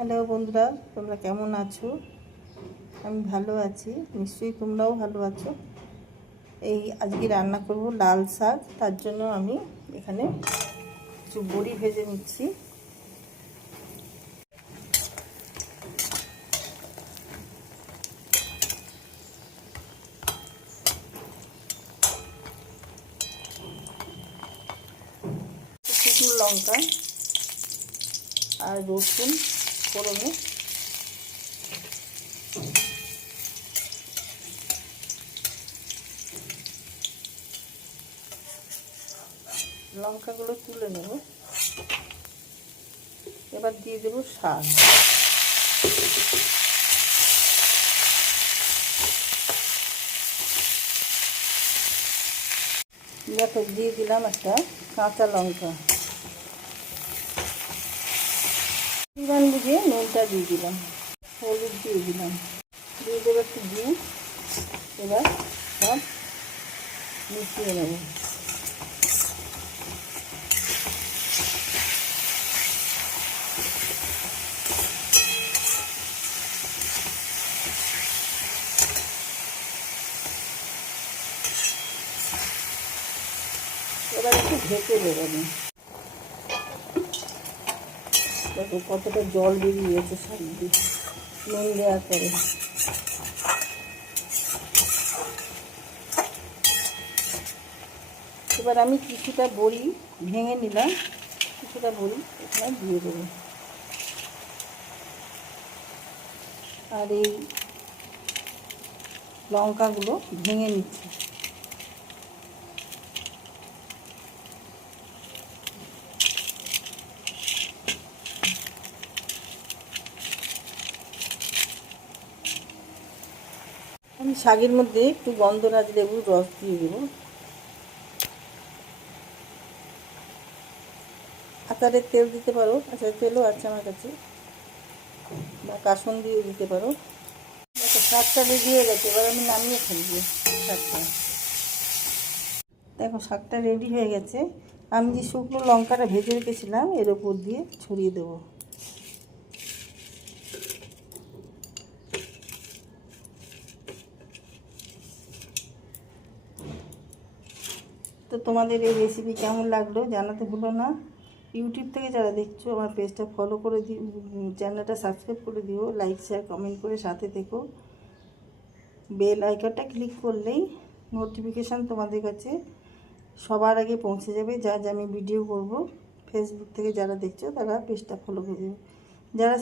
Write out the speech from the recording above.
Hello বন্ধুরা, তোমরা কেমন আছো? আমি ভালো আছি, নিশ্চয়ই তোমরাও ভালো আছো। এই আজকে রান্না করব লাল শাক। তার জন্য আমি এখানে কিছু বড়ি ভেজে নিচ্ছি। শুকনো লঙ্কা আর রসুন ফোড়নে, লঙ্কাগুলো তুলে নেব। এবার দিয়ে দেবো শাক। দেখো, দিয়ে দিলাম একটা কাঁচা লঙ্কা। পরিমাণ বুঝে নুনটা দিয়ে দিলাম, হলুদ দিয়ে দিলাম, দিয়ে দেবো একটু দুধ। এবার সব মিশিয়ে নেব। এবার একটু ঢেকে দেবো। দেখো কতটা জল বেরিয়ে গেছে শাক দিয়ে নুন দেওয়ার পরে। এবার আমি কিছুটা বড়ি ভেঙে নিলাম, কিছুটা বড়ি এখানে দিয়ে দেবো। আর এই লঙ্কাগুলো ভেঙে নিচ্ছি। আমি শাকের মধ্যে একটু গন্ধরাজ লেবুর রস দিয়ে দেবো। আচারের তেল দিতে পারো, আচারের তেলও আছে আমার কাছে, বা কাসুন্দিও দিতে পারো। দেখো শাকটা রেডি হয়ে গেছে, এবার আমি নামিয়ে ফেলবো শাকটা। দেখো শাকটা রেডি হয়ে গেছে। আমি যে শুকনো লঙ্কাটা ভেজে রেখেছিলাম এর ওপর দিয়ে ছড়িয়ে দেবো। তো তোমাদের এই রেসিপি কেমন লাগলো জানাতে ভুলো না। ইউটিউব থেকে যারা দেখছো আমার পেজটা ফলো করে দিও, চ্যানেলটা সাবস্ক্রাইব করে দিও, লাইক শেয়ার কমেন্ট করে সাথে থেকো। বেল আইকনটা ক্লিক করলেই নোটিফিকেশান তোমাদের কাছে সবার আগে পৌঁছে যাবে। যা যা আমি ভিডিও করব, ফেসবুক থেকে যারা দেখছো তারা পেজটা ফলো করে দেবে। যারা